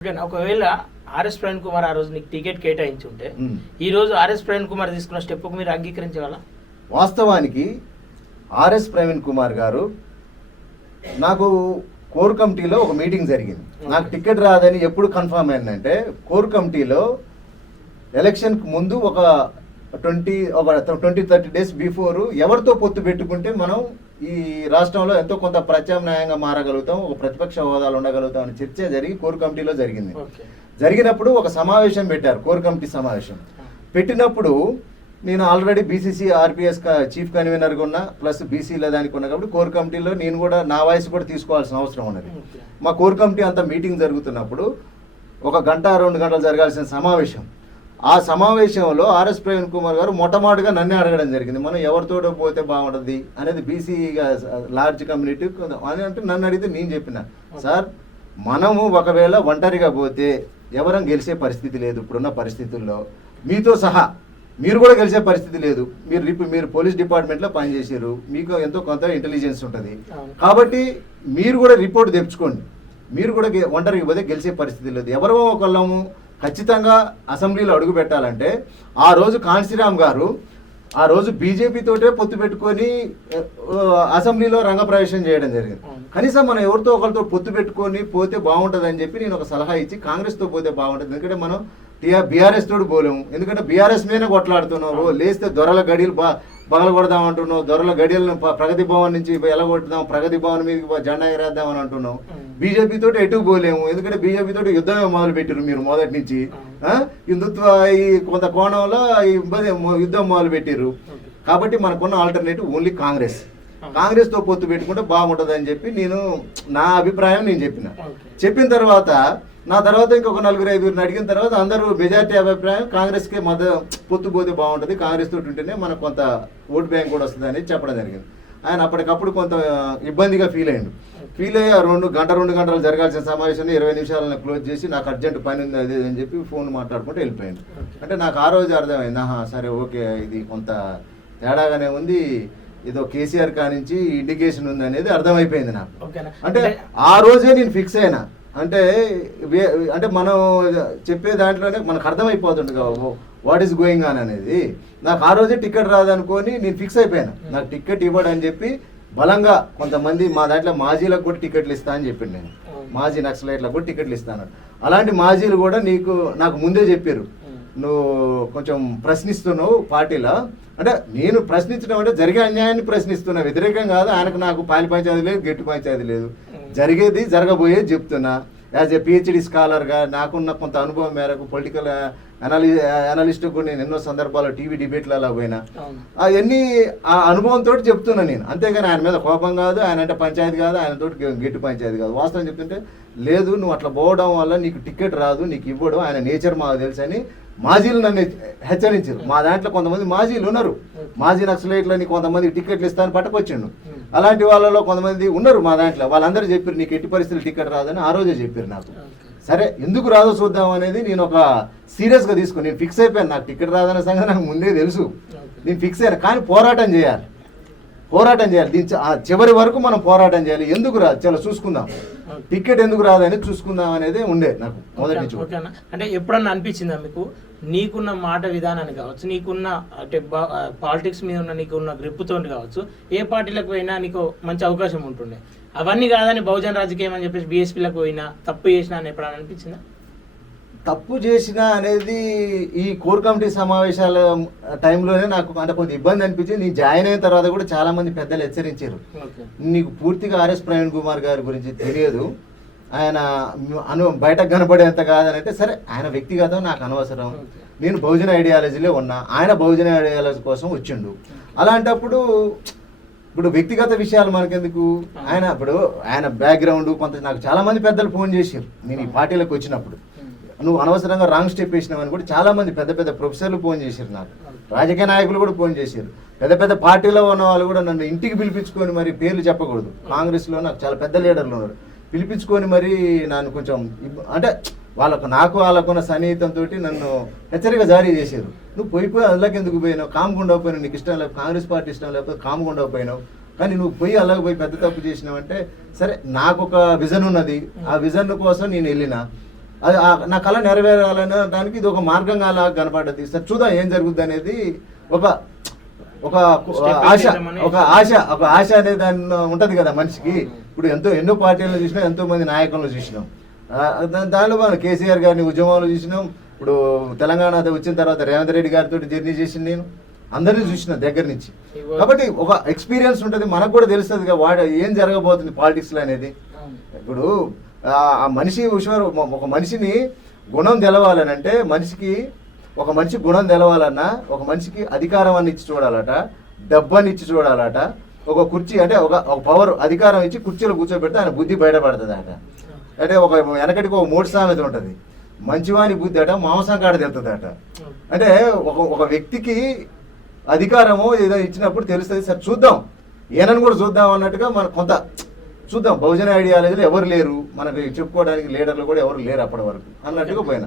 ఒకవేళ ఆర్ఎస్ ప్రవీణ్ కుమార్ ఆ రోజు నీకు టికెట్ కేటాయించి ఉంటే ఈ రోజు ఆర్ఎస్ ప్రవీణ్ కుమార్ తీసుకున్న స్టెప్ మీరు అంగీకరించగల? వాస్తవానికి ఆర్ఎస్ ప్రవీణ్ కుమార్ గారు నాకు కోర్ కమిటీలో ఒక మీటింగ్ జరిగింది. నాకు టికెట్ రాదని ఎప్పుడు కన్ఫర్మ్ అయిందంటే కోర్ కమిటీలో ఎలక్షన్కి ముందు ఒక 20-30 డేస్ బిఫోర్ ఎవరితో పొత్తు పెట్టుకుంటే మనం ఈ రాష్ట్రంలో ఎంతో కొంత ప్రత్యామ్నాయంగా మారగలుగుతాం, ఒక ప్రతిపక్ష హోదాలు ఉండగలుగుతాం అని చర్చ జరిగి కోర్ కమిటీలో జరిగింది. జరిగినప్పుడు ఒక సమావేశం పెట్టారు, కోర్ కమిటీ సమావేశం పెట్టినప్పుడు నేను ఆల్రెడీ బీసీసీ ఆర్పీఎస్ చీఫ్ కన్వీనర్గా ఉన్నా, ప్లస్ బీసీలో దానికి ఉన్నా కాబట్టి కోర్ కమిటీలో నేను కూడా నా వాయిస్ కూడా తీసుకోవాల్సిన అవసరం ఉన్నది. మా కోర్ కమిటీ అంతా మీటింగ్ జరుగుతున్నప్పుడు 1 గంట 2 గంటలు జరగాల్సిన సమావేశం, ఆ సమావేశంలో ఆర్ఎస్ ప్రవీణ్ కుమార్ గారు మొట్టమొదటిగా నన్నే అడగడం జరిగింది, మనం ఎవరితోటో పోతే బాగుంటుంది అనేది బీసీగా లార్జ్ కమ్యూనిటీ అని అంటే నన్ను అడిగితే నేను చెప్పిన, సార్ మనము ఒకవేళ ఒంటరిగా పోతే ఎవరం గెలిచే పరిస్థితి లేదు, ఇప్పుడున్న పరిస్థితుల్లో మీతో సహా మీరు కూడా గెలిచే పరిస్థితి లేదు. మీరు పోలీస్ డిపార్ట్మెంట్లో పనిచేసారు, మీకు ఎంతో కొంత ఇంటెలిజెన్స్ ఉంటుంది కాబట్టి మీరు కూడా రిపోర్ట్ తెచ్చుకోండి, మీరు కూడా ఒంటరికి పోతే గెలిచే పరిస్థితి లేదు. ఎవరో ఒకళ్ళము ఖచ్చితంగా అసెంబ్లీలో అడుగు పెట్టాలంటే ఆ రోజు కాంశీరామ్ గారు ఆ రోజు బీజేపీతోటే పొత్తు పెట్టుకొని అసెంబ్లీలో రంగప్రవేశం చేయడం జరిగింది. కనీసం మనం ఎవరితో ఒకరితో పొత్తు పెట్టుకొని పోతే బాగుంటుంది అని చెప్పి నేను ఒక సలహా ఇచ్చి కాంగ్రెస్తో పోతే బాగుంటుంది, ఎందుకంటే మనం బీఆర్ఎస్ తోడు పోలేము, ఎందుకంటే బీఆర్ఎస్ మీదనే కొట్లాడుతున్నావు, లేస్తే దొరల గడియలు బగల కొడదాం అంటున్నావు, దొరల గడియలను ప్రగతి భవన్ నుంచి ఎలా కొట్టుదాం, ప్రగతి భవన్ మీదకి జెండా ఎగరేద్దామని అంటున్నావు. బీజేపీ తోటి ఎటు పోలేము, ఎందుకంటే బీజేపీ తోటి యుద్ధమే మొదలు పెట్టారు మీరు మొదటి నుంచి, హిందుత్వ ఈ కొంత కోణంలో యుద్ధం మొదలు పెట్టారు. కాబట్టి మనకున్న ఆల్టర్నేటివ్ ఓన్లీ కాంగ్రెస్ తో పొత్తు పెట్టుకుంటే బాగుంటుంది అని చెప్పి నేను నా అభిప్రాయం నేను చెప్పిన తర్వాత నా తర్వాత ఇంకొక 4-5 అడిగిన తర్వాత అందరూ మెజార్టీ అభిప్రాయం కాంగ్రెస్కే పొత్తు పోతే బాగుంటుంది, కాంగ్రెస్ తోటి ఉంటేనే మనకు కొంత ఓటు బ్యాంక్ కూడా వస్తుంది అని చెప్పడం జరిగింది. ఆయన అప్పటికప్పుడు కొంత ఇబ్బందిగా ఫీల్ అయ్యి 2 గంటలు జరగాల్సిన సమావేశాన్ని 20 నిమిషాలను క్లోజ్ చేసి నాకు అర్జెంట్ పని ఉంది అది అని చెప్పి ఫోన్ మాట్లాడుకుంటూ వెళ్ళిపోయాడు. అంటే నాకు ఆ రోజు అర్థమైంది, సరే ఓకే ఇది కొంత తేడాగానే ఉంది, ఏదో కేసీఆర్ కానించి ఇండికేషన్ ఉంది అనేది అర్థమైపోయింది నాకు. అంటే ఆ రోజే నేను ఫిక్స్ అయినా, అంటే మనం చెప్పే దాంట్లోనే మనకు అర్థమైపోతుంది కదా వాట్ ఈస్ గోయింగ్ ఆన్ అనేది. నాకు ఆ రోజే టికెట్ రాదనుకొని నేను ఫిక్స్ అయిపోయాను, నాకు టికెట్ ఇవ్వడు అని చెప్పి బలంగా కొంతమంది మా దాంట్లో మాజీలకు కూడా టికెట్లు ఇస్తా అని చెప్పిండు. నేను మాజీ నక్సలైట్లకు కూడా టికెట్లు ఇస్తాను. అలాంటి మాజీలు కూడా నాకు ముందే చెప్పారు, నువ్వు కొంచెం ప్రశ్నిస్తున్నావు పార్టీలో, అంటే నేను ప్రశ్నించడం అంటే జరిగే అన్యాయాన్ని ప్రశ్నిస్తున్నా, వ్యతిరేకం కాదు. ఆయనకు నాకు పాలి పంచాయతీ లేదు, గట్టి పంచాయతీ లేదు, జరిగేది జరగబోయేది చెప్తున్నా. యాజ్ ఏ పిహెచ్డి స్కాలర్గా నాకున్న కొంత అనుభవం మేరకు పొలిటికల్ అనలిస్ట్ కూడా నేను ఎన్నో సందర్భాల్లో టీవీ డిబేట్లలో పోయినా, అవన్నీ ఆ అనుభవంతో చెప్తున్నా నేను. అంతేగాని ఆయన మీద కోపం కాదు, ఆయన అంటే పంచాయతీ కాదు, ఆయనతో గట్టి పంచాయతీ కాదు. వాస్తవం చెప్తుంటే లేదు నువ్వు అట్లా పోవడం వల్ల నీకు టికెట్ రాదు, నీకు ఇవ్వడం, ఆయన నేచర్ మాకు తెలుసు అని మాజీలు నన్ను హెచ్చరించారు. మా దాంట్లో కొంతమంది మాజీలు ఉన్నారు, మాజీ నక్సలైట్లని కొంతమంది టికెట్లు ఇస్తాను పట్టుకొచ్చిండు. అలాంటి వాళ్ళలో కొంతమంది ఉన్నారు మా దాంట్లో, వాళ్ళందరూ చెప్పారు నీకు ఎట్టి పరిస్థితులు టికెట్ రాదని ఆ రోజే చెప్పారు నాకు. సరే ఎందుకు రాదో చూద్దాం అనేది నేను ఒక సీరియస్గా తీసుకుని నేను ఫిక్స్ అయిపోయాను, నాకు టికెట్ రాదనే సంగతి నాకు ముందే తెలుసు, నేను ఫిక్స్ అయ్యాను. కానీ పోరాటం చేయాలి, దీని చివరి వరకు మనం పోరాటం చేయాలి. ఎందుకు రాదు చాలా చూసుకుందాం, టికెట్ ఎందుకు రాదని చూసుకుందాం అనేది ఉండే నాకు మొదటి నుంచి. అంటే ఎప్పుడన్నా అనిపించిందా మీకు నీకున్న మాట విధానాన్ని కావచ్చు, నీకున్న అంటే పాలిటిక్స్ మీద ఉన్న నీకున్న గ్రిప్పుతో కావచ్చు, ఏ పార్టీలకు పోయినా నీకు మంచి అవకాశం ఉంటుండే, అవన్నీ కాదని బహుజన రాజకీయం అని చెప్పేసి బీఎస్పీలకు పోయినా తప్పు చేసినా అని ఎప్పుడన్నా అనిపించిందా? తప్పు చేసిన అనేది ఈ కోర్ కమిటీ సమావేశాల టైంలోనే నాకు అంటే కొంత ఇబ్బంది అనిపించింది. నేను జాయిన్ అయిన తర్వాత కూడా చాలా మంది పెద్దలు హెచ్చరించారు, నీకు పూర్తిగా ఆర్ఎస్ ప్రవీణ్ కుమార్ గారి గురించి తెలియదు, ఆయన బయటకు కనపడేంత కాదని. అంటే సరే ఆయన వ్యక్తిగతం నాకు అనవసరం, నేను బహుజన ఐడియాలజీలో ఉన్నా, ఆయన బహుజన ఐడియాలజీ కోసం వచ్చిండు. అలాంటప్పుడు ఇప్పుడు వ్యక్తిగత విషయాలు మనకెందుకు, ఆయన బ్యాక్గ్రౌండ్ కొంత నాకు చాలా మంది పెద్దలు ఫోన్ చేశారు నేను ఈ పార్టీలకు వచ్చినప్పుడు, నువ్వు అనవసరంగా రాంగ్ స్టెప్ వేసినావని కూడా చాలా మంది పెద్ద ప్రొఫెసర్లు ఫోన్ చేశారు నాకు, రాజకీయ నాయకులు కూడా ఫోన్ చేశారు, పెద్ద పార్టీలో ఉన్న వాళ్ళు కూడా నన్ను ఇంటికి పిలిపించుకొని, మరి పేర్లు చెప్పకూడదు, కాంగ్రెస్లో నాకు చాలా పెద్ద లీడర్లు ఉన్నారు, పిలిపించుకొని మరి నన్ను కొంచెం అంటే వాళ్ళకున్న సన్నిహితంతో నన్ను హెచ్చరిక జారీ చేశారు, నువ్వు పోయి అందులోకి ఎందుకు పోయినావు, కామ్గుండా పోయినావు, నీకు ఇష్టం లేకపోతే కాంగ్రెస్ పార్టీ ఇష్టం లేకపోతే కామ్గుండా పోయినావు, కానీ నువ్వు అలాగ పోయి పెద్ద తప్పు చేసినావంటే. సరే నాకు ఒక విజన్ ఉన్నది, ఆ విజన్ కోసం నేను వెళ్ళిన, అది నా కళ నెరవేరాలనే దానికి ఇది ఒక మార్గంగా అలా కనపడ్డది. సార్ చూద్దాం ఏం జరుగుద్ది అనేది ఒక ఒక ఆశ ఒక ఆశ అనేది దాని ఉంటది కదా మనిషికి. ఇప్పుడు ఎన్నో పార్టీలను చూసినాం, ఎంతో మంది నాయకులను చూసినాం. దానిలో మనం కేసీఆర్ గారిని ఉద్యమంలో చూసినాం. ఇప్పుడు తెలంగాణ వచ్చిన తర్వాత రేవంత్ రెడ్డి గారితో జర్నీ చేసిన నేను అందరినీ చూసిన దగ్గర నుంచి. కాబట్టి ఒక ఎక్స్పీరియన్స్ ఉంటుంది, మనకు కూడా తెలుస్తుంది వాడు ఏం జరగబోతుంది పాలిటిక్స్లో అనేది. ఇప్పుడు ఆ మనిషి ఒక మనిషిని గుణం తెలవాలని అంటే ఒక మనిషి గుణం తెలవాలన్నా ఒక మనిషికి అధికారం అని ఇచ్చి చూడాలట, డబ్బని ఇచ్చి చూడాలట, ఒక కుర్చీ అంటే ఒక పవర్ అధికారం ఇచ్చి కుర్చీలో కూర్చోబెడితే ఆయన బుద్ధి బయటపడుతుంది అట. అంటే ఒక వెనకటికి ఒక 3 సామెత ఉంటుంది, మంచివాని బుద్ధి అట మాంసం కాడ తెలుస్తుంది అట. అంటే ఒక వ్యక్తికి అధికారము ఏదో ఇచ్చినప్పుడు తెలుస్తుంది. సార్ చూద్దాం, ఏనని కూడా చూద్దాం అన్నట్టుగా మనం కొంత చూద్దాం. బహుజన ఐడియాలజీలో ఎవరు లేరు, మనకి చెప్పుకోవడానికి లీడర్లు కూడా ఎవరు లేరు అప్పటి వరకు అన్నట్టుగా పోయినా.